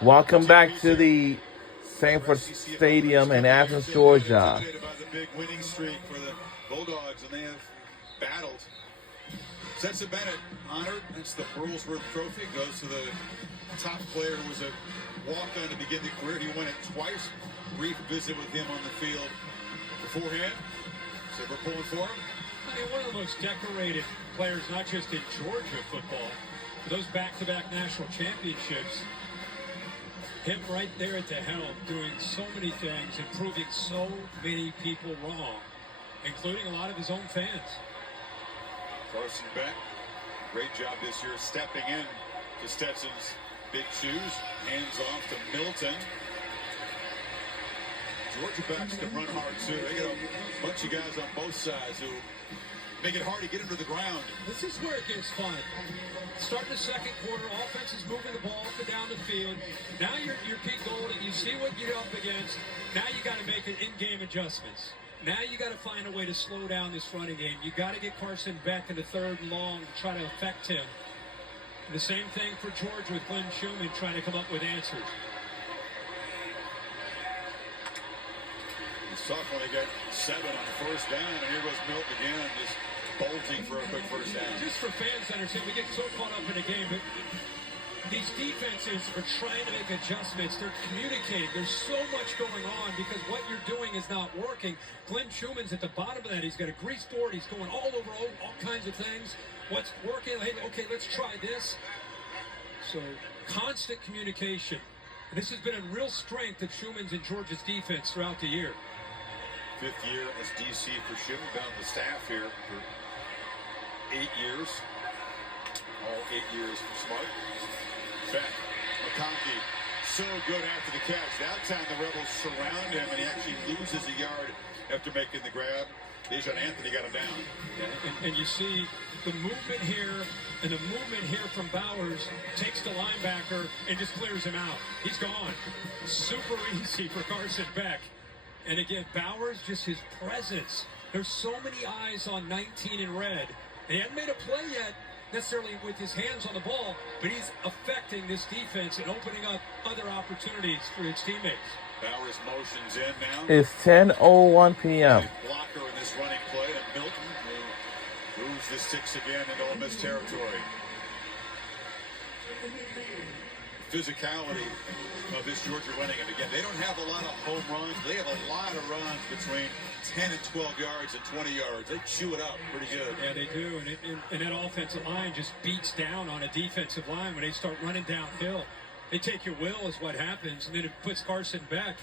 Welcome back to the Sanford Stadium in Athens, Georgia. By the big winning streak for the Bulldogs, and they have battled. Stetson Bennett honored. That's the Burlsworth Trophy. Goes to the top player who was a walk-on to begin the career. He won it twice. Brief visit with him on the field beforehand. So we're pulling for him. I mean, one of the most decorated players, not just in Georgia football, but those back-to-back national championships. Him right there at the helm, doing so many things and proving so many people wrong, including a lot of his own fans. Carson Beck, great job this year stepping in to Stetson's big shoes. Hands off to Milton. Georgia backs can run hard too. They got a bunch of guys on both sides who make it hard to get him to the ground. This is where it gets fun. Starting the second quarter, offense is moving the ball up and down the field. Now you're Pete Golding. You see what you're up against. Now you got to make it in-game adjustments. Now you got to find a way to slow down this running game. You got to get Carson Beck in the third and long to try to affect him. And the same thing for Georgia with Glenn Schumann trying to come up with answers. Sophomore, they got 7 on the first down, and here goes Milton again, just bolting for a quick first down. Just for fans that understand, we get so caught up in the game, but these defenses are trying to make adjustments. They're communicating. There's so much going on because what you're doing is not working. Glenn Schumann's at the bottom of that. He's got a grease board. He's going all over all kinds of things. What's working? Hey, okay, let's try this. So constant communication. And this has been a real strength of Schumann's and Georgia's defense throughout the year. 5th year as DC for Schumann. Been on the staff here for 8 years. All 8 years for Smart. Beck, McConkey, so good after the catch. That time the Rebels surround him, and he actually loses a yard after making the grab. Dejon Anthony got him down. Yeah, and you see the movement here, and the movement here from Bowers takes the linebacker and just clears him out. He's gone. Super easy for Carson Beck. And again, Bowers, just his presence. There's so many eyes on 19 in red. He hasn't made a play yet, necessarily with his hands on the ball, but he's affecting this defense and opening up other opportunities for his teammates. Bowers motions in now. It's 10:01 p.m. Blocker in this running play, and Milton who moves the sticks again into Ole Miss territory. Physicality of this Georgia running, and again, they don't have a lot of home runs. They have a lot of runs between 10 and 12 yards and 20 yards. They chew it up pretty good. Yeah, they do, and that offensive line just beats down on a defensive line when they start running downhill. They take your will is what happens, and then it puts Carson Beck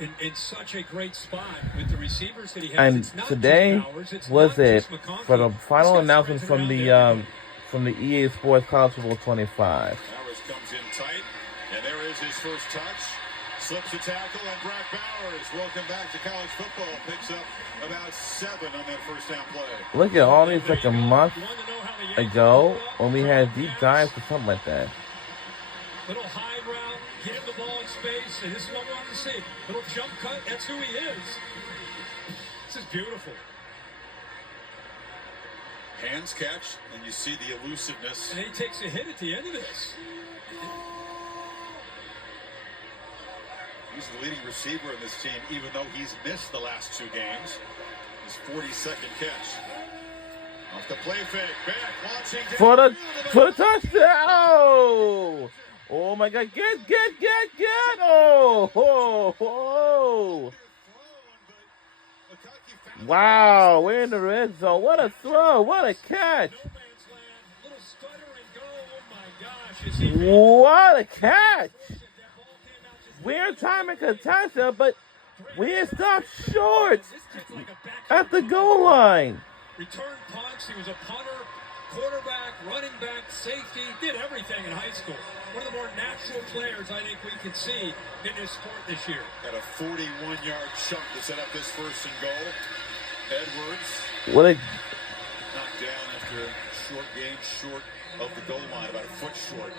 in such a great spot with the receivers that he has. And today was it for the final announcement from the EA Sports College Football 25. Comes in tight, and there is his first touch. Slips the tackle, and Brock Bowers, welcome back to college football, picks up about 7 on that first down play. Look at all these like a month ago when we had deep dives or something like that. Little high route, get him the ball in space, and this is what we want to see. Little jump cut, that's who he is. This is beautiful. Hands catch, and you see the elusiveness. And he takes a hit at the end of this. He's the leading receiver in this team, even though he's missed the last 2 games. His 42nd catch. Off the play fake, back, launching down. For the touchdown! Oh my God, get! Oh! Wow, we're in the red zone. What a throw, what a catch. What a catch. Weird timing contested, but we stopped short at the goal line. Return punts, he was a punter, quarterback, running back, safety, did everything in high school. One of the more natural players I think we can see in this sport this year. Got a 41-yard chunk to set up this first and goal. Edwards what a knocked down after a short game, short of the goal line, about a foot short.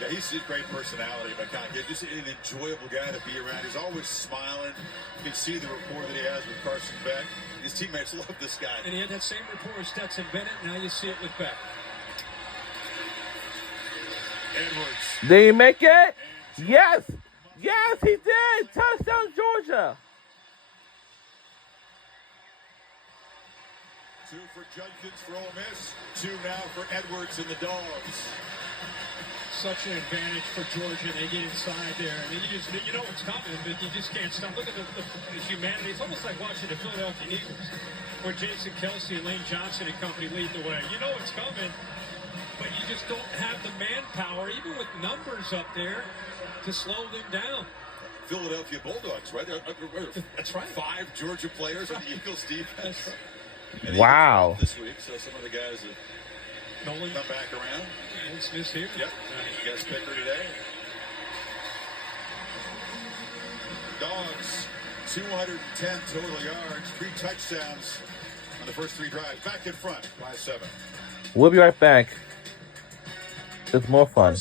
Yeah, he's a great personality, but just an enjoyable guy to be around. He's always smiling. You can see the rapport that he has with Carson Beck. His teammates love this guy. And he had that same rapport with Stetson Bennett. Now you see it with Beck. Edwards. Did he make it? Yes. Yes, he did. Touchdown, Georgia. 2 for Judkins for Ole Miss. 2 now for Edwards and the Dogs. Such an advantage for Georgia. They get inside there. I mean, you know what's coming, but you just can't stop. Look at the humanity. It's almost like watching the Philadelphia Eagles, where Jason Kelsey and Lane Johnson and company lead the way. You know what's coming, but you just don't have the manpower, even with numbers up there, to slow them down. Philadelphia Bulldogs, right? That's right. 5 Georgia players on the Eagles defense. That's right. And Wow. This week, so some of the guys have Nolan come back around. Smith here. Yep. Guest picker today. Dogs, 210 total yards, 3 touchdowns on the first 3 drives. Back in front by 7. We'll be right back. It's more fun.